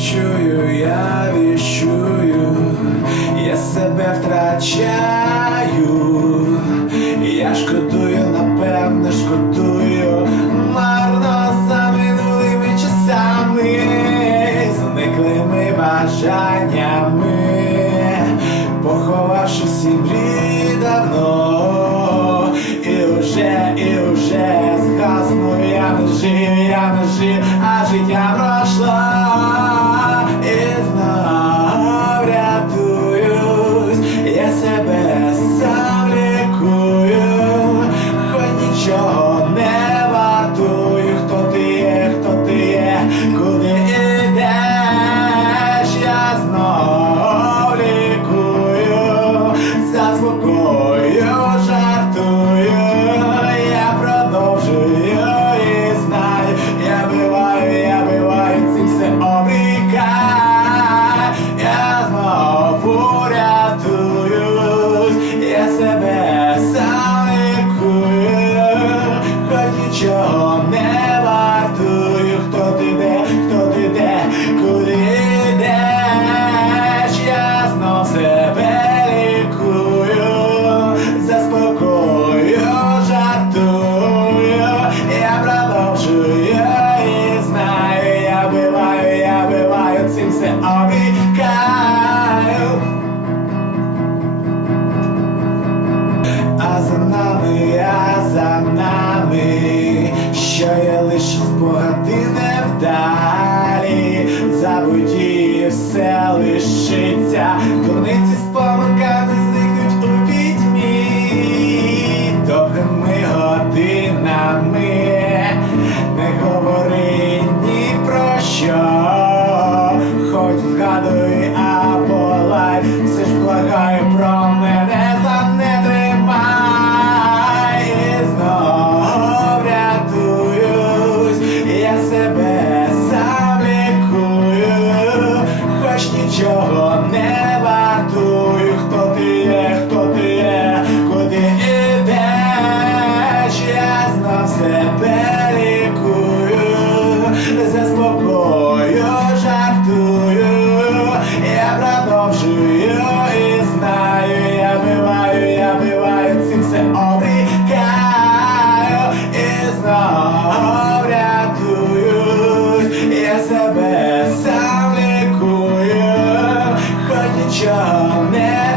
чую, я віщую, я себе втрачаю, я шкодую, напевне, шкодую, марно за минулими часами, зниклими бажаннями, поховавши всі мрії давно, і уже, і уже згасну, я не жив, я не жив, а життя лише спогади невдалі, забуті все лишиться, дурниці з помилками зникнуть у пітьмі, довгими годинами, не говори ні про що, хоч згадуй або лай, все ж благаю про нічого не вартую, хто ти є, хто ти є, куди ідеш, я знав себе лікую, заспокою. 証明